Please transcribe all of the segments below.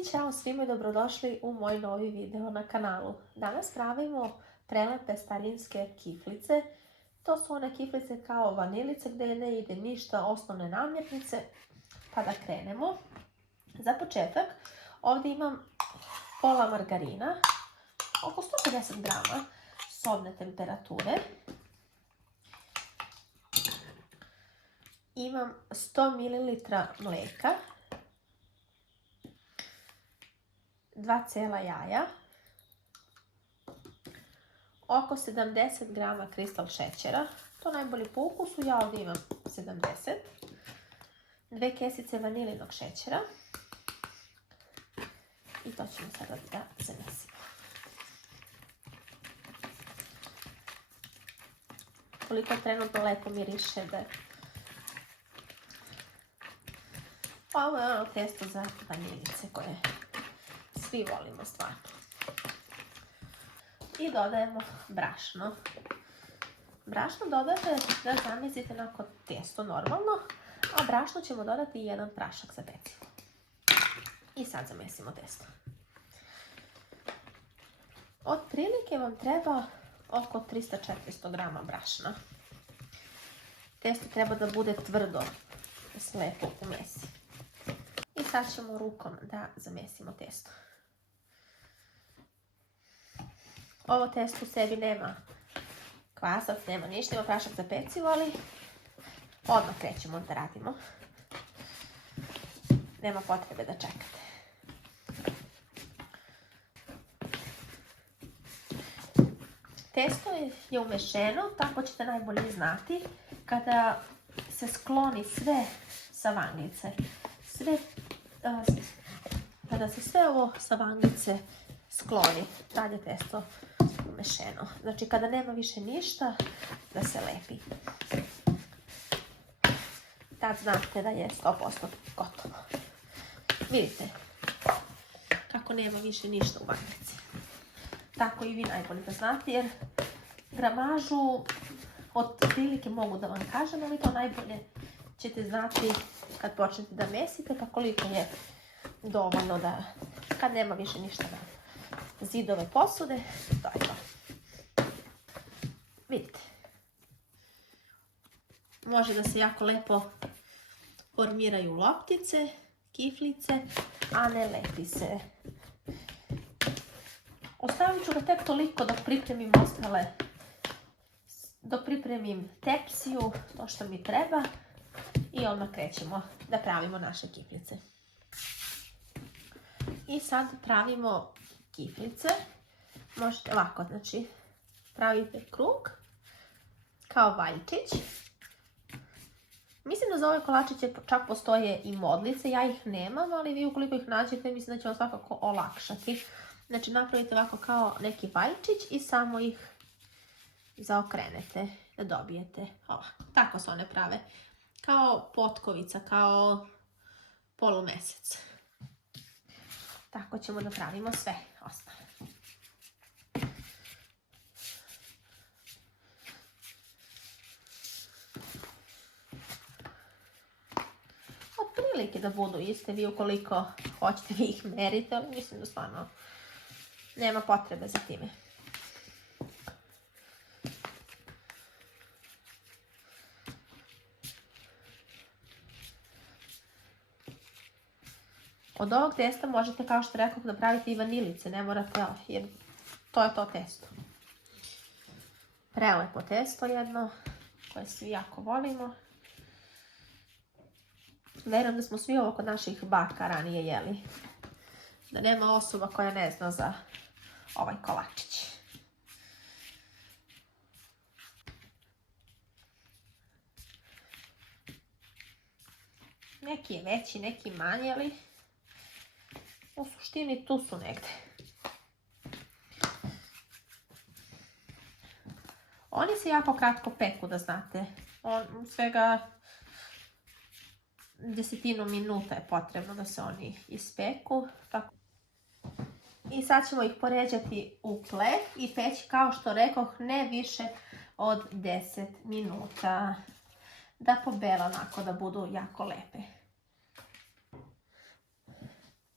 I ćao svima i dobrodošli u moj novi video na kanalu. Danas pravimo prelepe starinske kiflice. To su one kiflice kao vanilice gdje ne ide ništa, osnovne namirnice. Pa da krenemo. Za početak ovdje imam pola margarina, oko 150 grama sobne temperature. Imam 100 ml mlijeka, 2 cijela jaja, oko 70 grama kristal šećera, to najbolje po ukusu, ja ovdje imam 70, 2 kesice vanilinog šećera i to ćemo sada da zamesimo. Koliko trenutno lepo miriše da ovo je ono testo za vanilice koje svi volimo stvarno. I dodajemo brašno. Brašno dodajte da zamesite onako testo normalno, a brašno ćemo dodati jedan prašak za pecivo. I sad zamesimo testo. Otprilike vam treba oko 300-400 grama brašna. Testo treba da bude tvrdo, da se lepo umesi. I sad ćemo rukom da zamesimo testo. Ovo testo u sebi nema kvasac, nema ništa, ima prašak za pecivo, ali odmah krećemo da radimo. Nema potrebe da čekate. Testo je umešeno, tako ćete najbolje znati kada se skloni sve sa vanglice. Kada se sve ovo sa vanglice skloni, tad je testo umešeno. Znači kada nema više ništa da se lepi. Tad znate da je 100% gotovo. Vidite kako nema više ništa u vanglici. Tako i vi najbolje da znate, jer gramažu otprilike mogu da vam kažem, ali to najbolje ćete znati kad počnete da mesite, pa koliko je dovoljno da, kad nema više ništa na zidove posude, to je to. Vidite. Može da se jako lepo formiraju loptice, kiflice, a ne lepi se. Ostavit ću ga tek toliko dok pripremim ostale, dok pripremim tepsiju, to što mi treba, i odmah krećemo da pravimo naše kiflice. I sad pravimo kiflice. Možete ovako, znači pravite krug kao valjčić. Mislim da za ove kolačiće čak postoje i modlice, ja ih nemam, ali vi ukoliko ih nađete mislim da će vam svakako olakšati. Znači napravite ovako kao neki valjčić i samo ih zaokrenete da dobijete ovako. Tako se one prave. Kao potkovica, kao polumesec. Tako ćemo da pravimo sve ostale. Otprilike da budu iste, vi ukoliko hoćete vi ih merite, ali mislim da stvarno nema potrebe za time. Od ovog testa možete, kao što rekao, da pravite i vanilice, ne morate, jer to je to testo. Prelepo testo jedno, koje svi jako volimo. Verujem da smo svi ovo kod naših baka ranije jeli. Da nema osoba koja ne zna za ovaj kolačić. Neki je veći, neki manji, ali u suštini tu su negde. Oni se jako kratko peku, da znate. Svega 10 minuta je potrebno da se oni ispeku. I sad ćemo ih poređati u hleb i peći, kao što rekoh, ne više od 10 minuta. Da pobele onako, da budu jako lepe.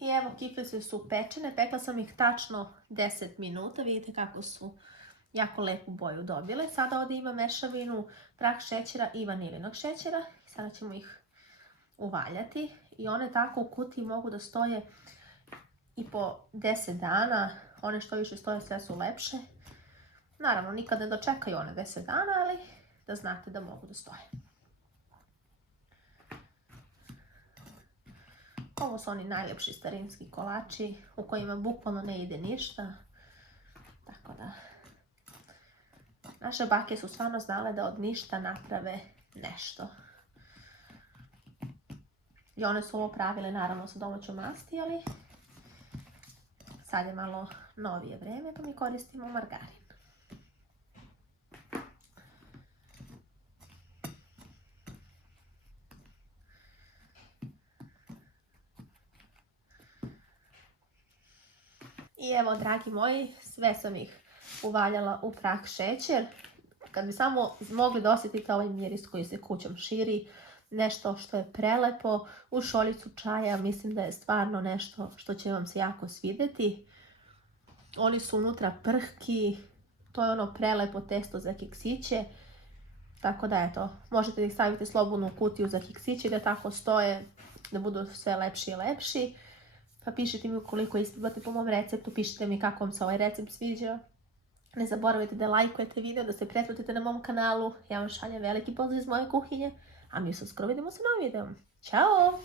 I evo, kiflice su pečene, pekla sam ih tačno 10 minuta, vidite kako su jako lepu boju dobile. Sada ovdje imam mešavinu prah šećera i vanilinog šećera. Sada ćemo ih uvaljati i one tako u kutiji mogu da stoje i po 10 dana. One što više stoje sve su lepše. Naravno, nikad ne dočekaju one 10 dana, ali da znate da mogu da stoje. Ovo su oni najljepši starinski kolači u kojima bukvalno ne ide ništa. Tako da, naše bake su stvarno znale da od ništa naprave nešto. I one su ovo pravile naravno sa domaćom masti, ali sad je malo novije vreme pa mi koristimo margarin. I evo, dragi moji, sve sam ih uvaljala u prah šećer. Kad bi samo mogli da osjetite ovaj miris koji se kućom širi, nešto što je prelepo, u šoljicu čaja, mislim da je stvarno nešto što će vam se jako svidjeti. Oni su unutra prhki, to je ono prelepo testo za keksiće. Tako da eto, možete da ih stavite slobodno u kutiju za keksiće da tako stoje, da budu sve lepši i lepši. Pa pišite mi ukoliko isprobate po mom receptu, pišite mi kako vam se ovaj recept sviđa. Ne zaboravite da lajkujete video, da se pretplatite na mom kanalu. Ja vam šaljem veliki pozdrav iz moje kuhinje, a mi se uskoro vidimo sa novim videom. Ćao!